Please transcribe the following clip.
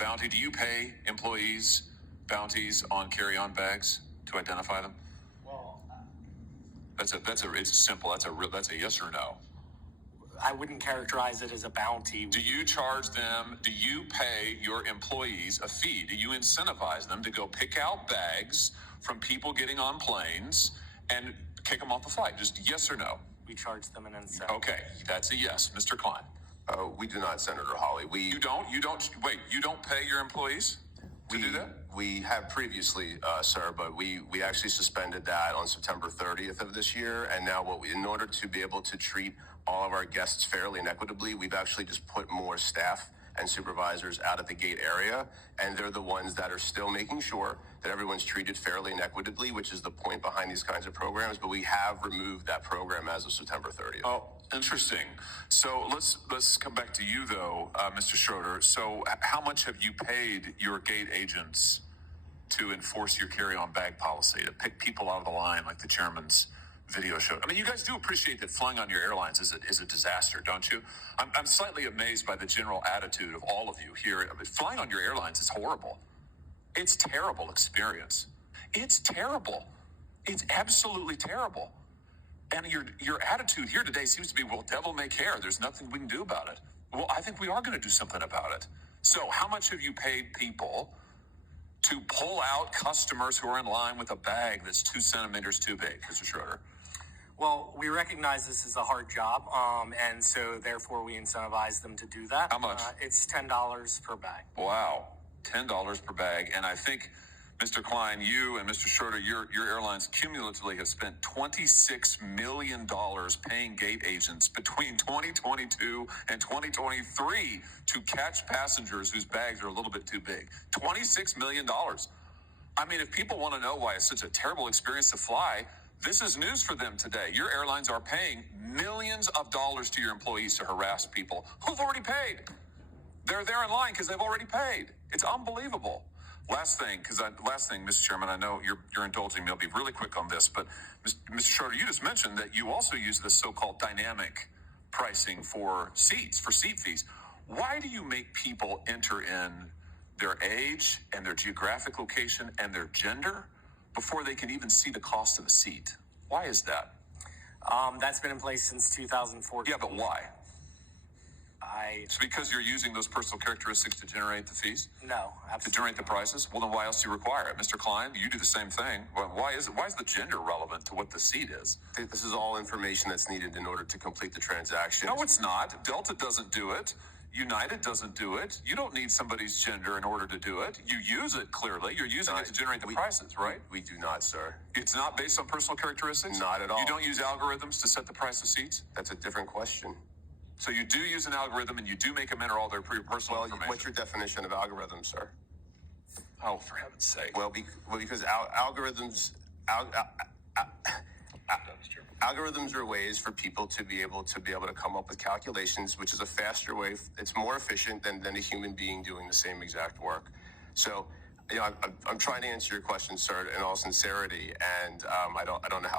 bounty. Do you pay employees bounties on carry-on bags to identify them? Well, it's simple. That's a yes or no. I wouldn't characterize it as a bounty. Do you charge them? Do you pay your employees a fee? Do you incentivize them to go pick out bags from people getting on planes and kick them off the flight? Just yes or no. We charge them an incentive. Okay, that's a yes. Mr. Klein. We do not, Senator Hawley. You don't pay your employees to do that? We have previously, sir, but we actually suspended that on September 30th of this year. And now in order to be able to treat all of our guests fairly and equitably, we've actually just put more staff and supervisors out at the gate area. And they're the ones that are still making sure that everyone's treated fairly and equitably, which is the point behind these kinds of programs. But we have removed that program as of September 30th. Oh, interesting. So let's come back to you, though, Mr. Schroeder. So how much have you paid your gate agents to enforce your carry-on bag policy, to pick people out of the line like the chairman's video showed? I mean, you guys do appreciate that flying on your airlines is a disaster, don't you? I'm slightly amazed by the general attitude of all of you here. I mean, flying on your airlines is horrible. It's a terrible experience. It's terrible. It's absolutely terrible. And your attitude here today seems to be, well, devil may care. There's nothing we can do about it. Well, I think we are going to do something about it. So how much have you paid people to pull out customers who are in line with a bag that's 2 centimeters too big, Mr. Schroeder? Well, we recognize this is a hard job, and so therefore we incentivize them to do that. How much? It's $10 per bag. Wow, $10 per bag. And I think, Mr. Klein, you and Mr. Schroeder, your airlines cumulatively have spent $26 million paying gate agents between 2022 and 2023 to catch passengers whose bags are a little bit too big. $26 million. I mean, if people want to know why it's such a terrible experience to fly, this is news for them today. Your airlines are paying millions of dollars to your employees to harass people who've already paid. They're there in line because they've already paid. It's unbelievable. Last thing, Mr. Chairman, I know you're indulging me. I'll be really quick on this, but Mr. Schroeder, you just mentioned that you also use this so-called dynamic pricing for seats, for seat fees. Why do you make people enter in their age and their geographic location and their gender before they can even see the cost of a seat? Why is that? That's been in place since 2014. Yeah, but why? It's because you're using those personal characteristics to generate the fees? No, absolutely. To generate the prices? Well, then why else do you require it? Mr. Klein, you do the same thing. Why is the gender relevant to what the seat is? This is all information that's needed in order to complete the transaction. No, it's not. Delta doesn't do it. United doesn't do it. You don't need somebody's gender in order to do it. You use it, clearly. You're using it to generate the prices, right? We do not, sir. It's not based on personal characteristics? Not at all. You don't use algorithms to set the price of seats? That's a different question. So you do use an algorithm and you do make them enter all their personal information? What's your definition of algorithm, sir? Oh, for heaven's sake. Well, because algorithms are ways for people to be able to come up with calculations, which is a faster way. It's more efficient than a human being doing the same exact work. So, I'm trying to answer your question, sir, in all sincerity, and I don't know how